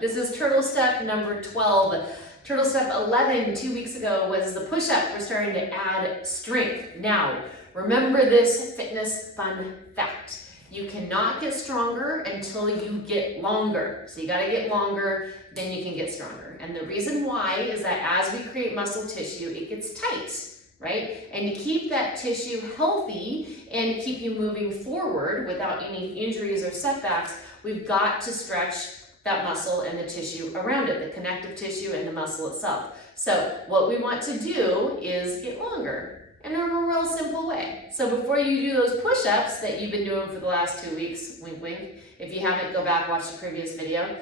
This is turtle step number 12. Turtle step 11 2 weeks ago was the push-up. We're starting to add strength. Now, remember this fitness fun fact. You cannot get stronger until you get longer. So you gotta get longer, then you can get stronger. And the reason why is that as we create muscle tissue, it gets tight, right? And to keep that tissue healthy and to keep you moving forward without any injuries or setbacks, we've got to stretch that muscle and the tissue around it, the connective tissue and the muscle itself. So what we want to do is get longer in a real simple way. So before you do those push-ups that you've been doing for the last 2 weeks, wink wink, if you haven't, go back, watch the previous video,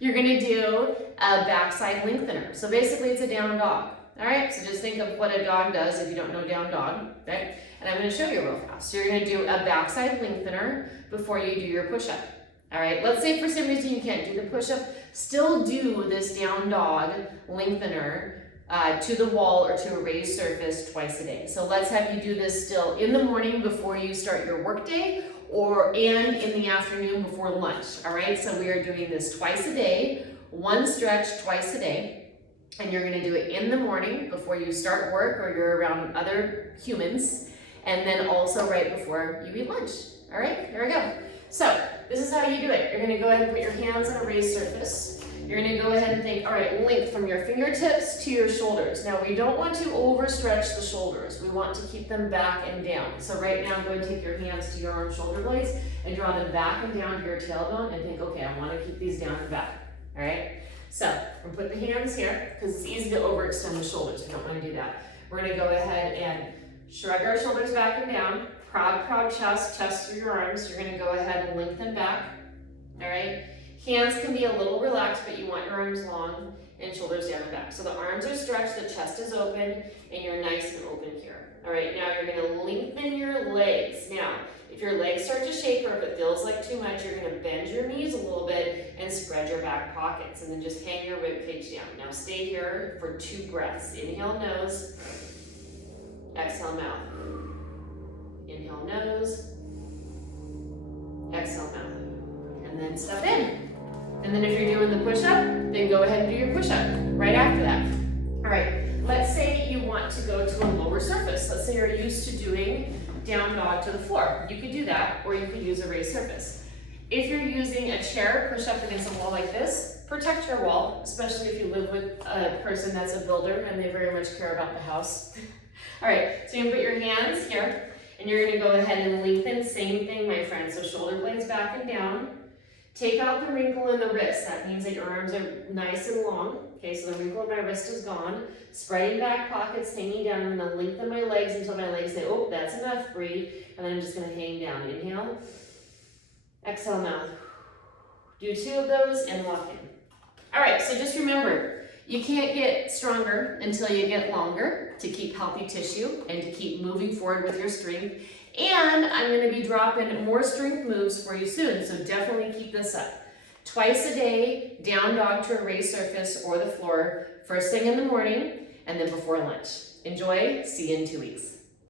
you're gonna do a backside lengthener. So basically it's a down dog. All right, so just think of what a dog does if you don't know down dog, right? And I'm gonna show you real fast. So you're gonna do a backside lengthener before you do your push-up. All right, let's say for some reason you can't do the push-up, still do this down dog lengthener to the wall or to a raised surface twice a day. So let's have you do this still in the morning before you start your workday and in the afternoon before lunch, all right? So we are doing this twice a day, one stretch twice a day, and you're gonna do it in the morning before you start work or you're around other humans, and then also right before you eat lunch, all right? Here we go. So this is how you do it. You're gonna go ahead and put your hands on a raised surface. You're gonna go ahead and think, all right, length from your fingertips to your shoulders. Now we don't want to overstretch the shoulders. We want to keep them back and down. So right now, go and take your hands to your arm shoulder blades and draw them back and down to your tailbone and think, okay, I wanna keep these down and back, all right? So we're gonna put the hands here because it's easy to overextend the shoulders. We don't wanna do that. We're gonna go ahead and shrug our shoulders back and down. Proud chest, chest through your arms. You're gonna go ahead and lengthen back, all right? Hands can be a little relaxed, but you want your arms long and shoulders down and back. So the arms are stretched, the chest is open, and you're nice and open here. All right, now you're gonna lengthen your legs. Now, if your legs start to shake or if it feels like too much, you're gonna bend your knees a little bit and spread your back pockets, and then just hang your rib cage down. Now stay here for 2 breaths. Inhale nose, exhale mouth. Inhale nose, exhale mouth, and then step in. And then if you're doing the push-up, then go ahead and do your push-up right after that. All right, let's say you want to go to a lower surface. Let's say you're used to doing down dog to the floor. You could do that, or you could use a raised surface. If you're using a chair, push up against a wall like this, protect your wall, especially if you live with a person that's a builder and they very much care about the house. All right, so you can put your hands here, and you're gonna go ahead and lengthen, same thing, my friend. So shoulder blades back and down. Take out the wrinkle in the wrist. That means that your arms are nice and long. Okay, so the wrinkle in my wrist is gone. Spreading back pockets, hanging down. I'm gonna lengthen my legs until my legs say, oh, that's enough, breathe. And then I'm just gonna hang down. Inhale, exhale mouth. Do 2 of those and lock in. All right, so just remember, you can't get stronger until you get longer to keep healthy tissue and to keep moving forward with your strength. And I'm gonna be dropping more strength moves for you soon, so definitely keep this up. Twice a day, down dog to a raised surface or the floor, first thing in the morning, and then before lunch. Enjoy, see you in 2 weeks.